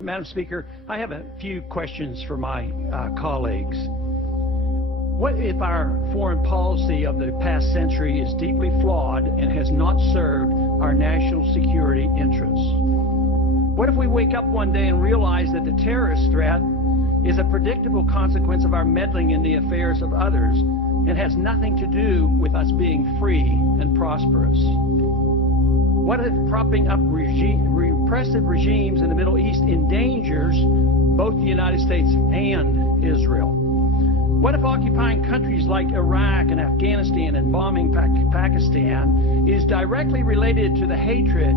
Madam Speaker, I have a few questions for my colleagues. What if our foreign policy of the past century is deeply flawed and has not served our national security interests? What if we wake up one day and realize that the terrorist threat is a predictable consequence of our meddling in the affairs of others and has nothing to do with us being free and prosperous? What if propping up repressive regimes in the Middle East endangers both the United States and Israel? What if occupying countries like Iraq and Afghanistan and bombing Pakistan is directly related to the hatred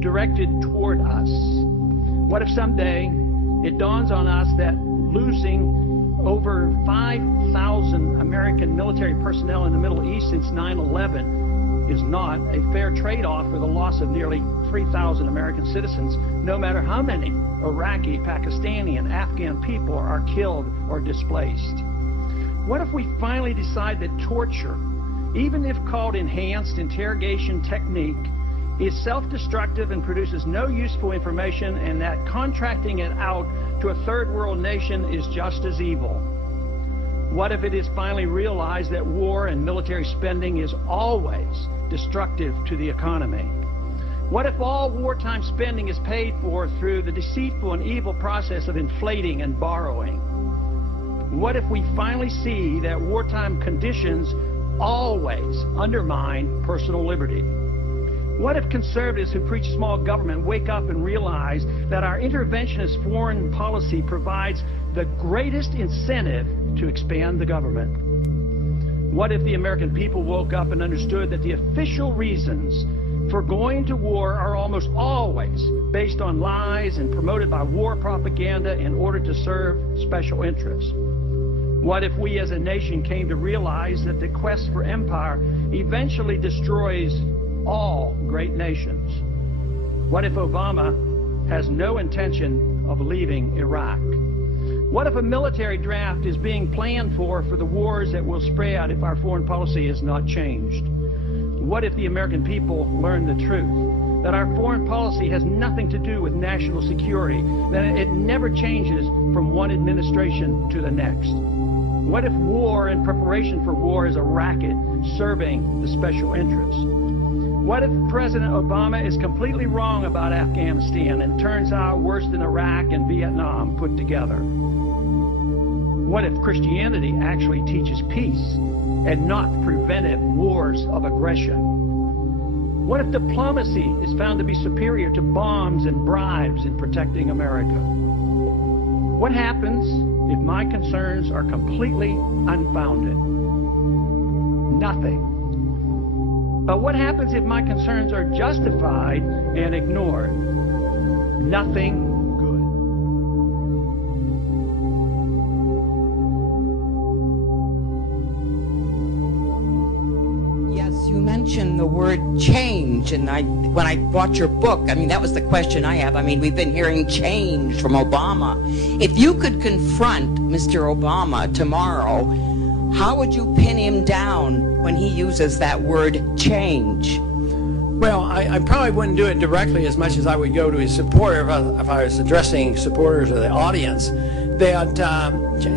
directed toward us? What if someday it dawns on us that losing over 5,000 American military personnel in the Middle East since 9/11 is not a fair trade-off for the loss of nearly 3,000 American citizens, no matter how many Iraqi, Pakistani, and Afghan people are killed or displaced? What if we finally decide that torture, even if called enhanced interrogation technique, is self-destructive and produces no useful information, and that contracting it out to a third world nation is just as evil? What if it is finally realized that war and military spending is always destructive to the economy? What if all wartime spending is paid for through the deceitful and evil process of inflating and borrowing? What if we finally see that wartime conditions always undermine personal liberty? What if conservatives who preach small government wake up and realize that our interventionist foreign policy provides the greatest incentive to expand the government? What if the American people woke up and understood that the official reasons for going to war are almost always based on lies and promoted by war propaganda in order to serve special interests? What if we as a nation came to realize that the quest for empire eventually destroys all great nations? What if Obama has no intention of leaving Iraq? What if a military draft is being planned for the wars that will spread if our foreign policy is not changed? What if the American people learn the truth, that our foreign policy has nothing to do with national security, that it never changes from one administration to the next? What if war and preparation for war is a racket serving the special interests? What if President Obama is completely wrong about Afghanistan and turns out worse than Iraq and Vietnam put together? What if Christianity actually teaches peace and not preventive wars of aggression? What if diplomacy is found to be superior to bombs and bribes in protecting America? What happens if my concerns are completely unfounded? Nothing. But what happens if my concerns are justified and ignored? Nothing good. Yes, you mentioned the word change, and when I bought your book, I mean, that was the question I have. I mean, we've been hearing change from Obama. If you could confront Mr. Obama tomorrow, how would you pin him down when he uses that word change? Well, I probably wouldn't do it directly as much as I would go to his supporter if I was addressing supporters of the audience. That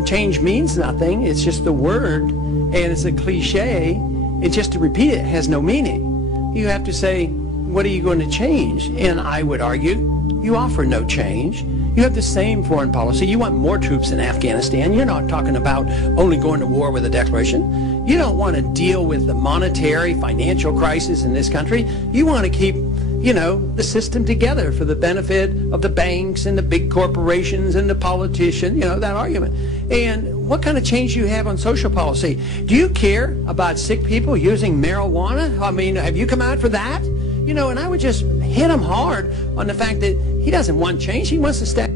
change means nothing. It's just the word, and it's a cliche. And just to repeat it has no meaning. You have to say, what are you going to change? And I would argue, you offer no change. You have the same foreign policy. You want more troops in Afghanistan. You're not talking about only going to war with a declaration. You don't want to deal with the monetary, financial crisis in this country. You want to keep, the system together for the benefit of the banks and the big corporations and the politicians, that argument. And what kind of change do you have on social policy? Do you care about sick people using marijuana? I mean, have you come out for that? And I would just hit him hard on the fact that he doesn't want change. He wants to stay.